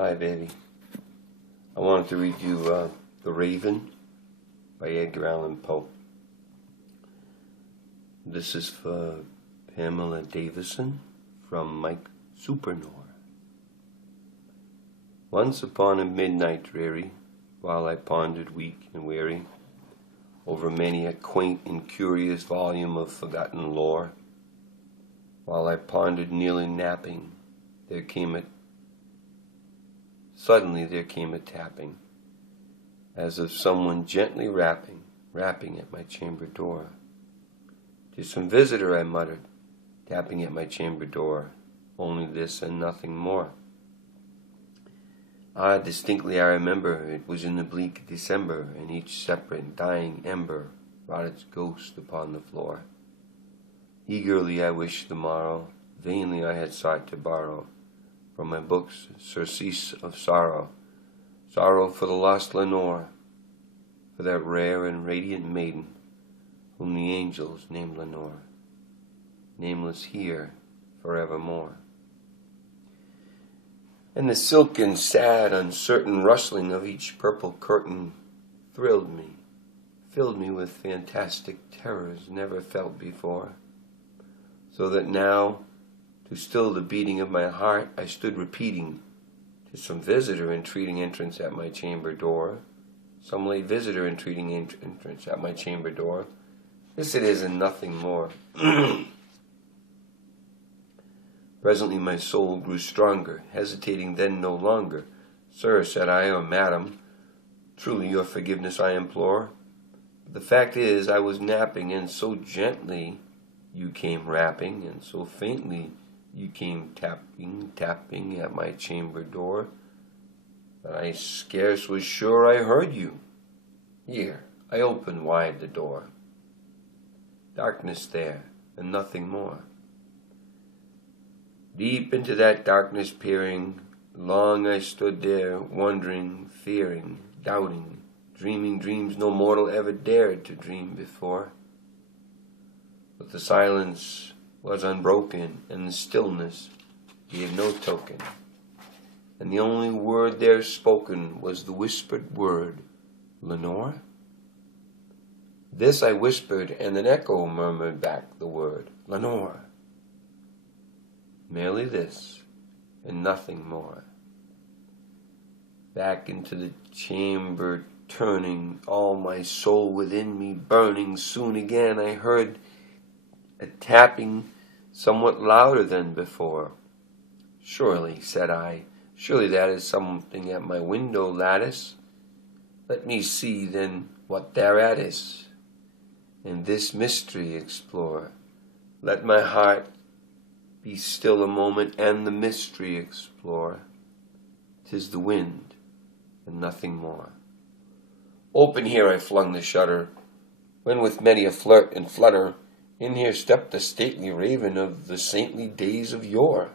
Hi, baby. I wanted to read you The Raven by Edgar Allan Poe. This is for Pamela Davison from Mike Supernor. Once upon a midnight dreary, while I pondered weak and weary over many a quaint and curious volume of forgotten lore, while I pondered kneeling napping, Suddenly there came a tapping, as of someone gently rapping at my chamber door. "'Tis some visitor," I muttered, tapping at my chamber door, only this and nothing more. Distinctly I remember, it was in the bleak December, and each separate dying ember wrought its ghost upon the floor. Eagerly I wished the morrow, vainly I had sought to borrow from my books surcease of sorrow, sorrow for the lost Lenore, for that rare and radiant maiden whom the angels named Lenore, nameless here forevermore. And the silken, sad, uncertain rustling of each purple curtain thrilled me, filled me with fantastic terrors never felt before, so that now, to still the beating of my heart, I stood repeating, "'Tis some visitor entreating entrance at my chamber door, some late visitor entreating entrance at my chamber door. This it is and nothing more." Presently my soul grew stronger, hesitating then no longer. "Sir," said I, "or madam, truly your forgiveness I implore. But the fact is, I was napping, and so gently you came rapping, and so faintly you came tapping at my chamber door, that I scarce was sure I heard you. Here, I opened wide the door. Darkness there, and nothing more. Deep into that darkness peering, long I stood there, wondering, fearing, doubting, dreaming dreams no mortal ever dared to dream before. But the silence was unbroken, and the stillness gave no token, and the only word there spoken was the whispered word, "Lenore?" This I whispered, and an echo murmured back the word, "Lenore." Merely this, and nothing more. Back into the chamber turning, all my soul within me burning, soon again I heard a tapping somewhat louder than before. "Surely," said I, "surely that is something at my window lattice. Let me see then what thereat is, and this mystery explore. Let my heart be still a moment, and the mystery explore. 'Tis the wind, and nothing more." Open here I flung the shutter, when with many a flirt and flutter in here stepped the stately raven of the saintly days of yore.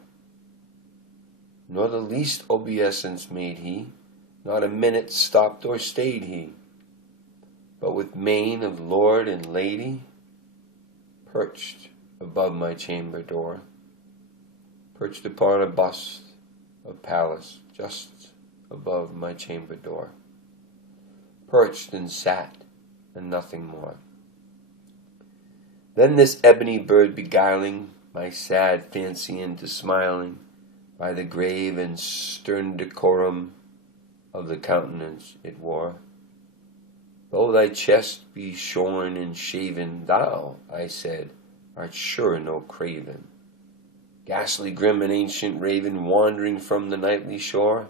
Nor the least obeisance made he, not a minute stopped or stayed he, but with mane of lord and lady perched above my chamber door, perched upon a bust of Pallas just above my chamber door, perched and sat, and nothing more. Then this ebony bird beguiling my sad fancy into smiling, by the grave and stern decorum of the countenance it wore. "Though thy chest be shorn and shaven, thou," I said, "art sure no craven, ghastly grim and ancient raven, wandering from the nightly shore.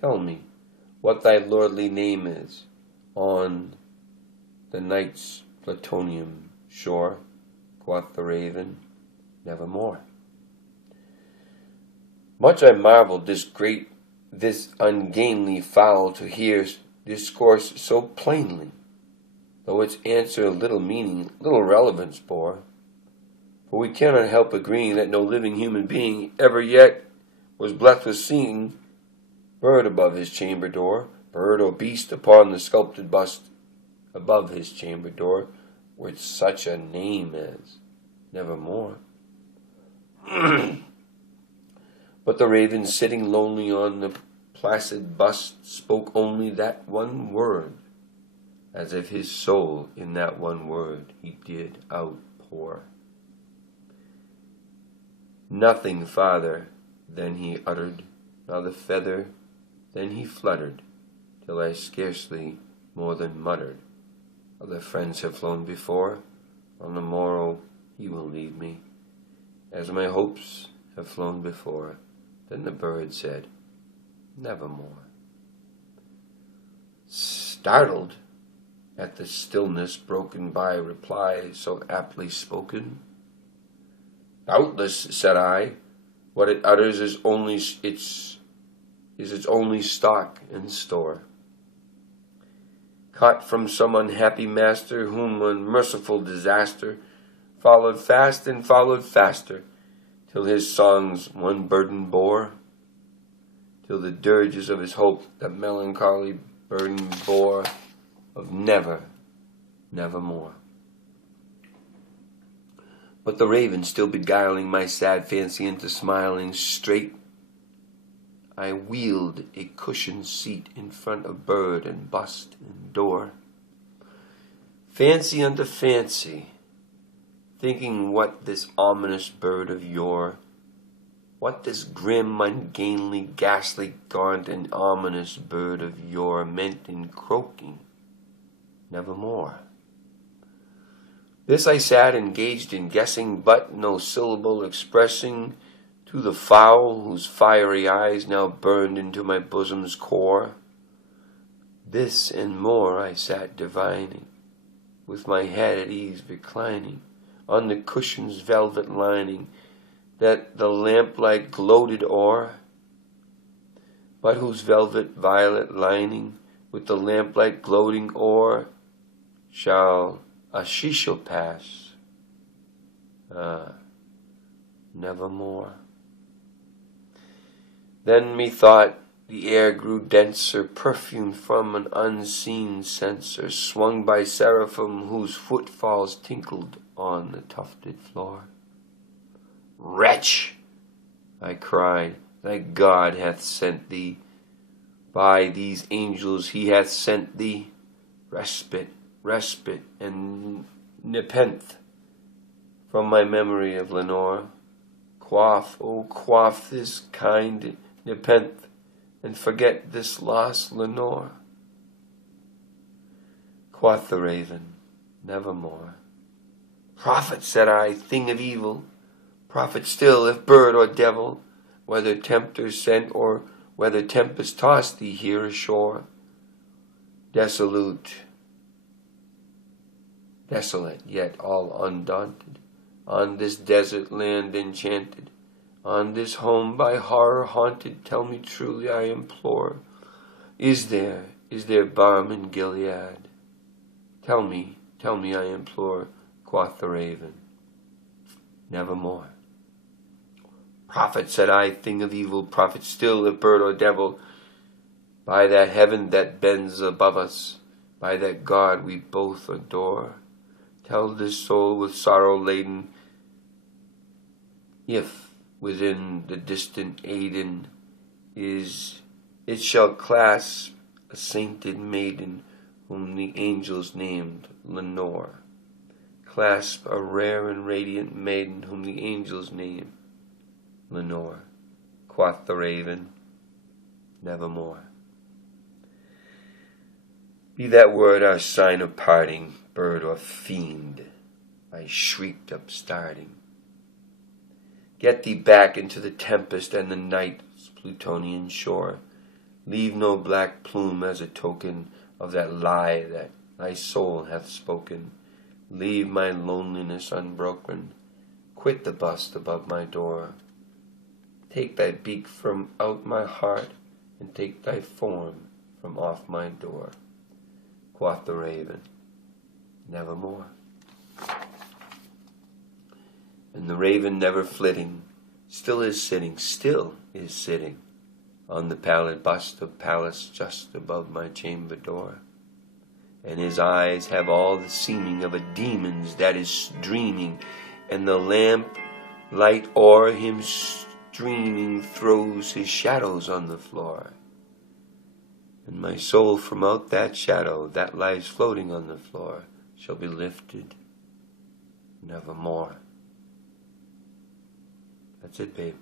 Tell me what thy lordly name is on the night's plutonium shore." Quoth the raven, "Nevermore." Much I marveled this ungainly fowl to hear discourse so plainly, though its answer little meaning, little relevance bore. For we cannot help agreeing that no living human being ever yet was blessed with seeing bird above his chamber door, bird or beast upon the sculpted bust above his chamber door, with such a name as Nevermore. But the raven, sitting lonely on the placid bust, spoke only that one word, as if his soul in that one word he did outpour. Nothing farther than he uttered, not a feather then he fluttered, till I scarcely more than muttered, other friends have flown before, on the morrow he will leave me, as my hopes have flown before. Then the bird said, nevermore. Startled at the stillness broken by reply so aptly spoken, doubtless, said I, what it utters is its only stock and store, caught from some unhappy master, whom unmerciful disaster followed fast and followed faster, till his songs one burden bore, till the dirges of his hope the melancholy burden bore of never, nevermore. But the raven still beguiling my sad fancy into smiling, straight I wheeled a cushioned seat in front of bird and bust and door. Fancy unto fancy, thinking what this ominous bird of yore, what this grim, ungainly, ghastly, gaunt, and ominous bird of yore meant in croaking, nevermore. This I sat engaged in guessing, but no syllable expressing to the fowl whose fiery eyes now burned into my bosom's core. This and more I sat divining, with my head at ease reclining on the cushion's velvet lining, that the lamplight gloated o'er, but whose velvet violet lining, with the lamplight gloating o'er, she shall pass, nevermore. Then methought the air grew denser, perfumed from an unseen censer, swung by seraphim whose footfalls tinkled on the tufted floor. Wretch, I cried, thy God hath sent thee, by these angels he hath sent thee, respite, and nepenthe from my memory of Lenore. Quaff, oh quaff this kind nepenthe, and forget this lost Lenore. Quoth the raven, nevermore. Prophet, said I, thing of evil, prophet still, if bird or devil, whether tempter sent or whether tempest tossed thee here ashore, desolate, yet all undaunted, on this desert land enchanted, on this home by horror haunted, tell me truly, I implore, is there balm in Gilead? Tell me, I implore, quoth the raven, nevermore. Prophet, said I, thing of evil, prophet still, if bird or devil, by that heaven that bends above us, by that God we both adore, tell this soul with sorrow laden, if within the distant Aidenn it shall clasp a sainted maiden whom the angels named Lenore. Clasp a rare and radiant maiden whom the angels named Lenore. Quoth the raven, nevermore. Be that word our sign of parting, bird or fiend, I shrieked upstarting. Get thee back into the tempest and the night's Plutonian shore. Leave no black plume as a token of that lie that thy soul hath spoken. Leave my loneliness unbroken. Quit the bust above my door. Take thy beak from out my heart, and take thy form from off my door. Quoth the raven, nevermore. And the raven, never flitting, still is sitting on the pallid bust of Pallas just above my chamber door. And his eyes have all the seeming of a demon's that is dreaming, and the lamp light o'er him dreaming throws his shadows on the floor. And my soul from out that shadow that lies floating on the floor shall be lifted nevermore. That's it, babe.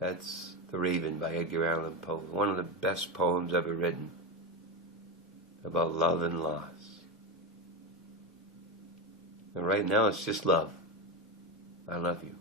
That's The Raven by Edgar Allan Poe. One of the best poems ever written about love and loss. And right now it's just love. I love you.